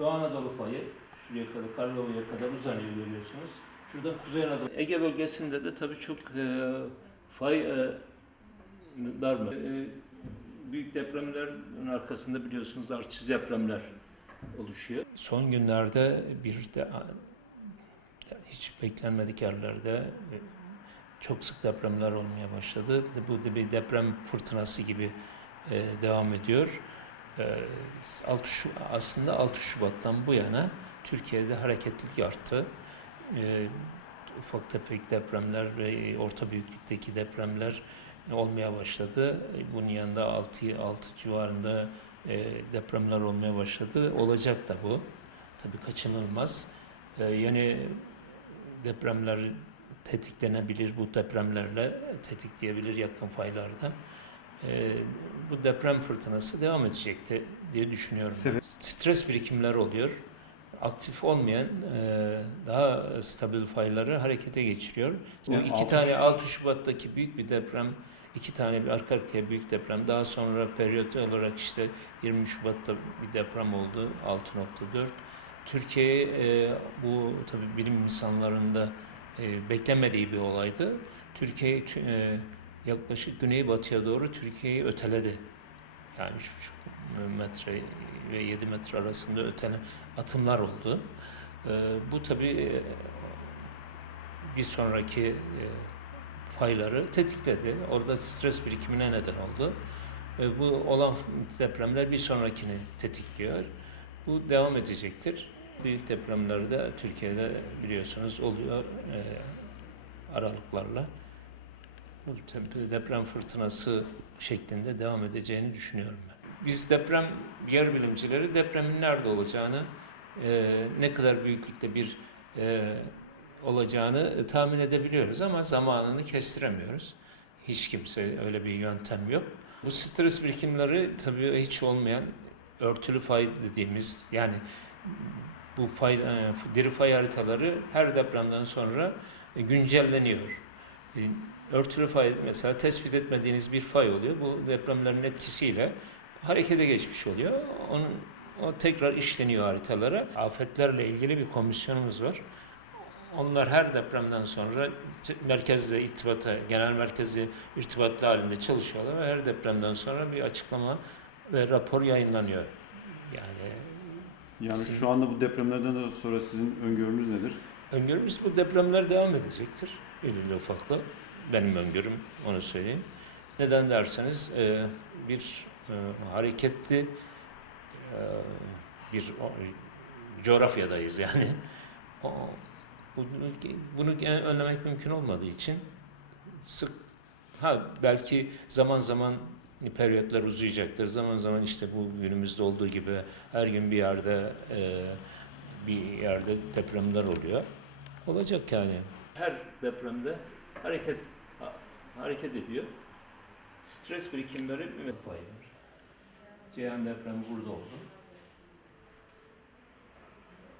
Doğu Anadolu fayı şuraya kadar, Karlova'ya kadar uzanıyor görüyorsunuz. Şuradan Kuzey Anadolu. Ege bölgesinde de tabii çok e, fay e, mı? E, büyük depremlerin arkasında biliyorsunuz artçı depremler oluşuyor. Son günlerde bir de hiç beklenmedik yerlerde e, çok sık depremler olmaya başladı. Bu bir deprem fırtınası gibi e, devam ediyor. E, 6 Şu- aslında 6 Şubat'tan bu yana Türkiye'de hareketlilik arttı. E, ufak tefek depremler ve orta büyüklükteki depremler olmaya başladı. E, Bunun yanında 6 6 civarında e, depremler olmaya başladı. Olacak da bu. Tabii kaçınılmaz. Yeni depremler tetiklenebilir bu depremlerle tetikleyebilir yakın faylarda. Bu deprem fırtınası devam edecekti diye düşünüyorum. Sebep? Stres birikimler oluyor. Aktif olmayan e, daha stabil fayları harekete geçiriyor. Bu Yani iki altı tane Şubat- 6 Şubat'taki büyük bir deprem, iki tane bir arka arkaya büyük deprem. Daha sonra periyot olarak işte 20 Şubat'ta bir deprem oldu 6.4. Türkiye e, bu tabii bilim insanlarında e, beklemediği bir olaydı. Türkiye tü- e, yaklaşık güneybatıya doğru Türkiye'yi öteledi. Yani 3,5 metre ve 7 metre arasında ötene atımlar oldu. E, bu tabii e, bir sonraki e, fayları tetikledi. Orada stres birikimine neden oldu. Bu olan depremler bir sonrakini tetikliyor. Bu devam edecektir. Büyük depremler de Türkiye'de biliyorsunuz oluyor e, aralıklarla. Deprem fırtınası şeklinde devam edeceğini düşünüyorum ben. Biz deprem yer bilimcileri depremin nerede olacağını, e, ne kadar büyüklükte bir e, olacağını tahmin edebiliyoruz ama zamanını kestiremiyoruz. Hiç kimse öyle bir yöntem yok. Bu stres birikimleri tabii hiç olmayan örtülü fay dediğimiz yani bu fay, e, diri fay haritaları her depremden sonra güncelleniyor. E, Örtülü fay mesela tespit etmediğiniz bir fay oluyor. Bu depremlerin etkisiyle harekete geçmiş oluyor. Onun o tekrar işleniyor haritalara. Afetlerle ilgili bir komisyonumuz var. Onlar her depremden sonra merkezle irtibata, genel merkezle irtibatlı halinde çalışıyorlar ve her depremden sonra bir açıklama ve rapor yayınlanıyor. Yani Yani şu anda bu depremlerden de sonra sizin öngörünüz nedir? öngörümüz bu depremler devam edecektir. Belirli ufaklı. Benim öngörüm onu söyleyeyim. Neden derseniz e, bir e, hareketli e, bir o, coğrafyadayız yani. O, bunu, bunu önlemek mümkün olmadığı için sık ha belki zaman zaman periyotlar uzayacaktır. Zaman zaman işte bu günümüzde olduğu gibi her gün bir yerde e, bir yerde depremler oluyor. Olacak yani. Her depremde hareket ha- hareket ediyor. Stres birikimleri bir payı var. Ceyhan depremi burada oldu.